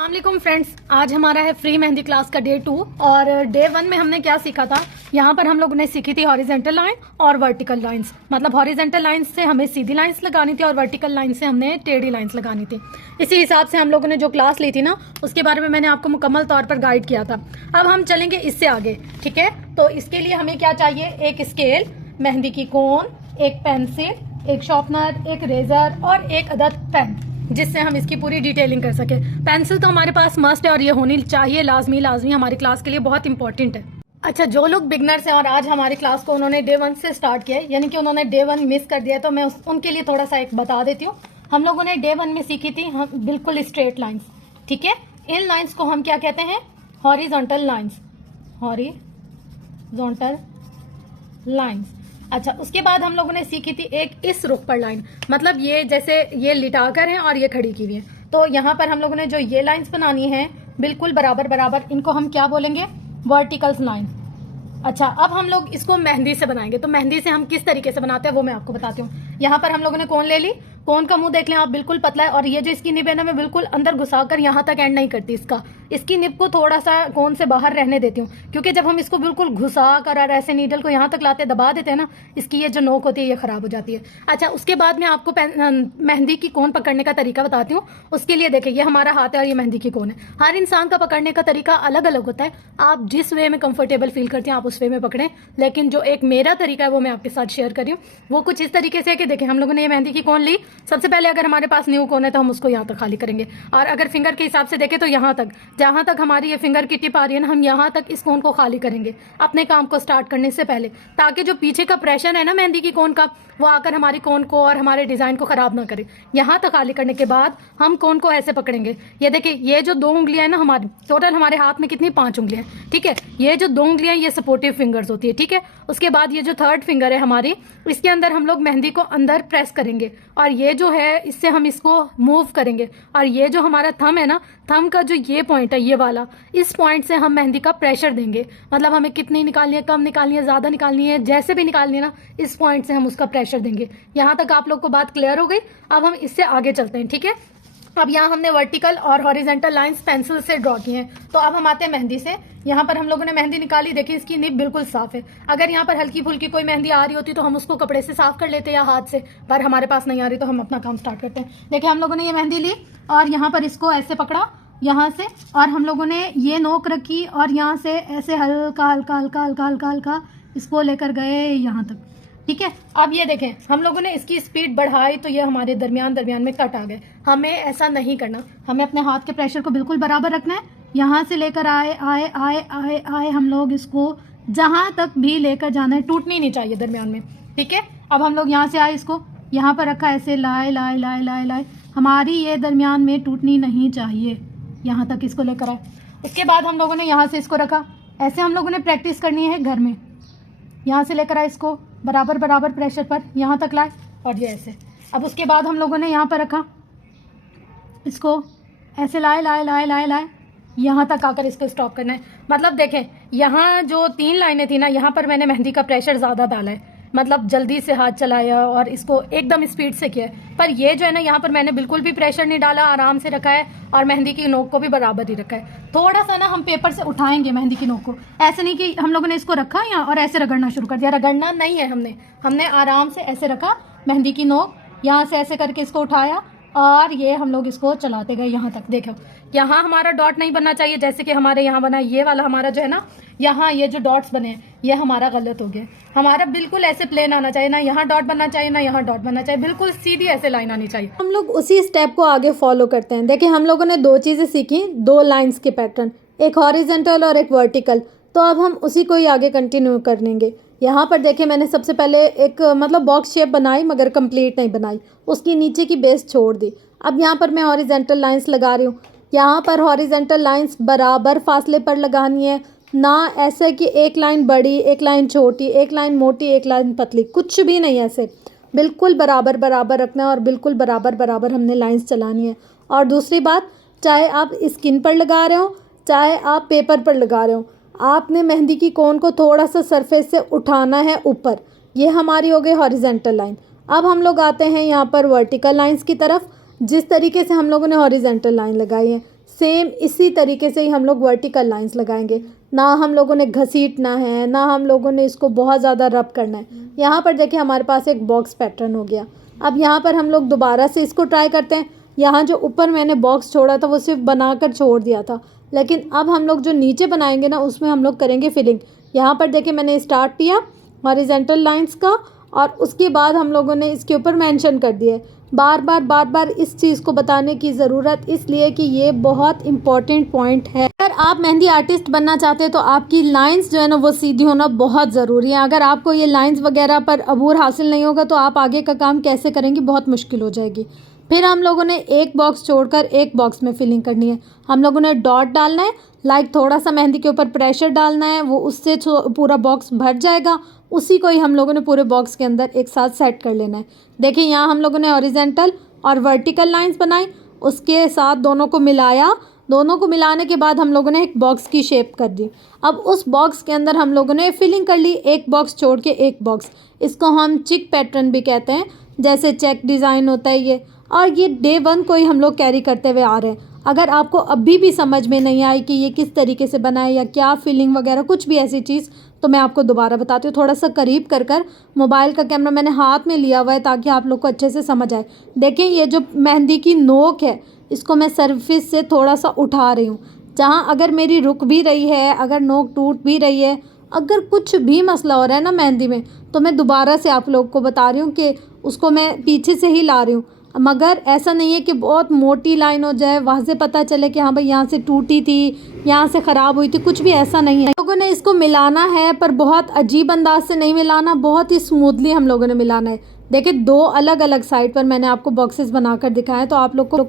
अस्सलाम फ्रेंड्स, आज हमारा है फ्री मेहंदी क्लास का डे 2 और डे 1 में हमने क्या सीखा था। यहाँ पर हम लोगों ने सीखी थी हॉरिजेंटल लाइन और वर्टिकल लाइंस। मतलब हॉरिजेंटल लाइंस से हमें सीधी लाइंस लगानी थी और वर्टिकल लाइन से हमने टेढ़ी लाइंस लगानी थी। इसी हिसाब से हम लोगों ने जो क्लास ली थी ना, उसके बारे में मैंने आपको मुकम्मल तौर पर गाइड किया था। अब हम चलेंगे इससे आगे, ठीक है। तो इसके लिए हमें क्या चाहिए, एक स्केल, मेहंदी की कोन, एक पेंसिल, एक शार्पनर, एक रेजर और एक अदद पेन, जिससे हम इसकी पूरी डिटेलिंग कर सके। पेंसिल तो हमारे पास मस्ट है और ये होनी चाहिए, लाजमी हमारी क्लास के लिए बहुत इंपॉर्टेंट है। अच्छा, जो लोग बिगनर्स हैं और आज हमारी क्लास को उन्होंने डे 1 से स्टार्ट किया है, यानी कि उन्होंने डे 1 मिस कर दिया, तो मैं उनके लिए थोड़ा सा एक बता देती हूँ। हम लोगों ने डे 1 में सीखी थी हम बिल्कुल स्ट्रेट लाइन्स, ठीक है। इन लाइन्स को हम क्या कहते हैं, हॉरिजॉन्टल लाइन्स, हॉरिजॉन्टल लाइन्स। अच्छा, उसके बाद हम लोगों ने सीखी थी एक इस रुख पर लाइन, मतलब ये जैसे ये लिटाकर हैं और ये खड़ी की हुई है, तो यहाँ पर हम लोगों ने जो ये लाइंस बनानी है बिल्कुल बराबर बराबर, इनको हम क्या बोलेंगे, वर्टिकल लाइन। अच्छा, अब हम लोग इसको मेहंदी से बनाएंगे, तो मेहंदी से हम किस तरीके से बनाते हैं वो मैं आपको बताती हूँ। यहाँ पर हम लोगों ने कोन ले ली, कोन का मुंह देख लें आप, बिल्कुल पतला है, और ये जो इसकी निब है ना, मैं बिल्कुल अंदर घुसाकर यहाँ तक एंड नहीं करती इसकी निब को थोड़ा सा कोन से बाहर रहने देती हूँ, क्योंकि जब हम इसको बिल्कुल घुसा कर और ऐसे नीडल को यहाँ तक लाते दबा देते हैं ना, इसकी ये जो नोक होती है ये खराब हो जाती है। अच्छा, उसके बाद मैं आपको मेहंदी की कोन पकड़ने का तरीका बताती हूँ। उसके लिए देखिए, ये हमारा हाथ है और ये मेहंदी की कोन है। हर इंसान का पकड़ने का तरीका अलग अलग होता है, आप जिस वे में कंफर्टेबल फील करते हैं आप उस वे में पकड़ें, लेकिन जो एक मेरा तरीका है वो मैं आपके साथ शेयर कर रही हूँ। वो कुछ इस तरीके से है कि देखिए, हम लोगों ने ये मेहंदी की कोन ली, सबसे पहले अगर हमारे पास न्यू कोन है तो हम उसको यहाँ तक खाली करेंगे, और अगर फिंगर के हिसाब से देखें तो यहाँ तक, जहाँ तक हमारी ये फिंगर की टिप आ रही है ना, हम यहाँ तक इस कोन को खाली करेंगे अपने काम को स्टार्ट करने से पहले, ताकि जो पीछे का प्रेशर है ना मेहंदी की कोन का, वो आकर हमारी कोन को और हमारे डिजाइन को खराब ना करे। यहाँ तक खाली करने के बाद हम कोन को ऐसे पकड़ेंगे। ये देखिए, ये जो 2 उंगलियां है ना हमारी, टोटल हमारे हाथ में कितनी 5 उंगलियां, ठीक है। ये जो 2 उंगलियां ये सपोर्टिव फिंगर्स होती है, ठीक है। उसके बाद ये जो 3rd फिंगर है हमारी, इसके अंदर हम लोग मेहंदी को अंदर प्रेस करेंगे, और ये जो है इससे हम इसको मूव करेंगे, और ये जो हमारा थंब है ना, थंब का जो ये पॉइंट है, ये वाला, इस पॉइंट से हम मेहंदी का प्रेशर देंगे। मतलब हमें कितनी निकालनी है, कम निकालनी है, ज़्यादा निकालनी है, जैसे भी निकालनी है ना, इस पॉइंट से हम उसका प्रेशर देंगे। यहाँ तक आप लोग को बात क्लियर हो गई। अब हम इससे आगे चलते हैं, ठीक है। अब यहाँ हमने वर्टिकल और हॉरिजेंटल लाइंस पेंसिल से ड्रॉ की हैं, तो अब हम आते हैं मेहंदी से। यहाँ पर हम लोगों ने मेहंदी निकाली, देखिए इसकी निब बिल्कुल साफ है। अगर यहाँ पर हल्की फुल्की कोई मेहंदी आ रही होती तो हम उसको कपड़े से साफ कर लेते या हाथ से, पर हमारे पास नहीं आ रही तो हम अपना काम स्टार्ट करते हैं। देखिए, हम लोगों ने ये मेहंदी ली और यहाँ पर इसको ऐसे पकड़ा यहाँ से, और हम लोगों ने ये नोक रखी और यहाँ से ऐसे हल्का हल्का हल्का हल्का हल्का हल्का इसको लेकर गए यहाँ तक, ठीक है। अब ये देखें, हम लोगों ने इसकी स्पीड बढ़ाई तो ये हमारे दरमियान में कट आ गए। हमें ऐसा नहीं करना, हमें अपने हाथ के प्रेशर को बिल्कुल बराबर रखना है। यहाँ से लेकर आए आए आए आए आए हम लोग इसको जहाँ तक भी लेकर जाना है, टूटनी नहीं चाहिए दरमियान में, ठीक है। अब हम लोग यहाँ से आए, इसको यहाँ पर रखा, ऐसे लाए लाए लाए लाए लाए, हमारी ये दरमियान में टूटनी नहीं चाहिए, यहाँ तक इसको लेकर आए। उसके बाद हम लोगों ने यहाँ से इसको रखा, ऐसे हम लोगों ने प्रैक्टिस करनी है घर में। यहाँ से लेकर आए इसको बराबर बराबर प्रेशर पर, यहाँ तक लाए, और ये ऐसे। अब उसके बाद हम लोगों ने यहाँ पर रखा, इसको ऐसे लाए लाए लाए लाए लाए, यहाँ तक आकर इसको स्टॉप करना है। मतलब देखें, यहाँ जो 3 लाइनें थी ना, यहाँ पर मैंने मेहंदी का प्रेशर ज़्यादा डाला है, मतलब जल्दी से हाथ चलाया और इसको एकदम स्पीड से किया है। पर ये जो है ना, यहाँ पर मैंने बिल्कुल भी प्रेशर नहीं डाला, आराम से रखा है, और मेहंदी की नोक को भी बराबर ही रखा है। थोड़ा सा ना हम पेपर से उठाएंगे मेहंदी की नोक को, ऐसे नहीं कि हम लोगों ने इसको रखा यहाँ और ऐसे रगड़ना शुरू कर दिया, रगड़ना नहीं है। हमने आराम से ऐसे रखा, मेहंदी की नोक यहाँ से ऐसे करके इसको उठाया, और ये हम लोग इसको चलाते गए यहाँ तक। देखो, यहाँ हमारा डॉट नहीं बनना चाहिए, जैसे कि हमारे यहाँ बना, ये वाला हमारा जो है ना, यहाँ ये जो डॉट्स बने हैं ये हमारा गलत हो गया। हमारा बिल्कुल ऐसे प्लेन आना चाहिए, ना यहाँ डॉट बनना चाहिए ना यहाँ डॉट बनना चाहिए, बिल्कुल सीधी ऐसे लाइन आनी चाहिए। हम लोग उसी स्टेप को आगे फॉलो करते हैं। देखिए, हम लोगों ने 2 चीज़ें सीखी, 2 लाइंस के पैटर्न, एक हॉरिजेंटल और एक वर्टिकल, तो अब हम उसी को ही आगे कंटिन्यू करेंगे। यहाँ पर देखिए, मैंने सबसे पहले एक मतलब बॉक्स शेप बनाई, मगर कंप्लीट नहीं बनाई, उसकी नीचे की बेस छोड़ दी। अब यहाँ पर मैं हॉरिजेंटल लाइंस लगा रही हूँ। यहाँ पर हॉरिजेंटल लाइंस बराबर फासले पर लगानी है, ना ऐसे कि एक लाइन बड़ी एक लाइन छोटी, एक लाइन मोटी एक लाइन पतली, कुछ भी नहीं, ऐसे बिल्कुल बराबर बराबर रखना है और बिल्कुल बराबर बराबर हमने लाइंस चलानी है। और दूसरी बात, चाहे आप स्किन पर लगा रहे हो चाहे आप पेपर पर लगा रहे हो, आपने मेहंदी की कोन को थोड़ा सा सरफेस से उठाना है ऊपर। ये हमारी हो गई हॉरिजेंटल लाइन। अब हम लोग आते हैं यहाँ पर वर्टिकल लाइंस की तरफ। जिस तरीके से हम लोगों ने हॉरिजेंटल लाइन लगाई है, सेम इसी तरीके से ही हम लोग वर्टिकल लाइंस लगाएंगे। ना हम लोगों ने घसीटना है, ना हम लोगों ने इसको बहुत ज़्यादा रब करना है। यहाँ पर देखिए हमारे पास एक बॉक्स पैटर्न हो गया। अब यहाँ पर हम लोग दोबारा से इसको ट्राई करते हैं। यहाँ जो ऊपर मैंने बॉक्स छोड़ा था वो सिर्फ बनाकर छोड़ दिया था, लेकिन अब हम लोग जो नीचे बनाएंगे ना उसमें हम लोग करेंगे फिलिंग। यहाँ पर देखिए मैंने स्टार्ट किया हॉरिजेंटल लाइंस का, और उसके बाद हम लोगों ने इसके ऊपर मेंशन कर दिया है। बार बार इस चीज़ को बताने की ज़रूरत इसलिए कि ये बहुत इम्पॉर्टेंट पॉइंट है। अगर आप मेहंदी आर्टिस्ट बनना चाहते हैं तो आपकी लाइंस जो है ना वो सीधी होना बहुत ज़रूरी है। अगर आपको ये लाइंस वगैरह पर अबूर हासिल नहीं होगा तो आप आगे का काम कैसे करेंगे, बहुत मुश्किल हो जाएगी। फिर हम लोगों ने एक बॉक्स छोड़कर एक बॉक्स में फिलिंग करनी है। हम लोगों ने डॉट डालना है, लाइक थोड़ा सा मेहंदी के ऊपर प्रेशर डालना है, वो उससे पूरा बॉक्स भर जाएगा। उसी को ही हम लोगों ने पूरे बॉक्स के अंदर एक साथ सेट कर लेना है। देखिए यहाँ हम लोगों ने हॉरिजेंटल और वर्टिकल लाइंस बनाई, उसके साथ दोनों को मिलाया। दोनों को मिलाने के बाद हम लोगों ने एक बॉक्स की शेप कर दी। अब उस बॉक्स के अंदर हम लोगों ने फिलिंग कर ली, एक बॉक्स छोड़ के एक बॉक्स। इसको हम चिक पैटर्न भी कहते हैं, जैसे चेक डिज़ाइन होता है ये। और ये डे 1 को ही हम लोग कैरी करते हुए आ रहे हैं। अगर आपको अभी भी समझ में नहीं आई कि ये किस तरीके से बनाए या क्या फिलिंग वगैरह कुछ भी ऐसी चीज़, तो मैं आपको दोबारा बताती हूँ। थोड़ा सा करीब कर मोबाइल का कैमरा मैंने हाथ में लिया हुआ है ताकि आप लोग को अच्छे से समझ आए। देखें ये जो मेहंदी की नोक है इसको मैं सरफेस से थोड़ा सा उठा रही हूँ। जहाँ अगर मेरी रुक भी रही है, अगर नोक टूट भी रही है, अगर कुछ भी मसला हो रहा है ना मेहंदी में, तो मैं दोबारा से आप लोग को बता रही हूँ कि उसको मैं पीछे से ही ला रही हूँ। मगर ऐसा नहीं है कि बहुत मोटी लाइन हो जाए, वहाँ से पता चले कि हाँ भाई यहाँ से टूटी थी, यहाँ से ख़राब हुई थी, कुछ भी ऐसा नहीं है। लोगों ने इसको मिलाना है पर बहुत अजीब अंदाज से नहीं मिलाना, बहुत ही स्मूथली हम लोगों ने मिलाना है। देखिए 2 अलग अलग साइड पर मैंने आपको बॉक्सेस बनाकर दिखाए तो आप लोग को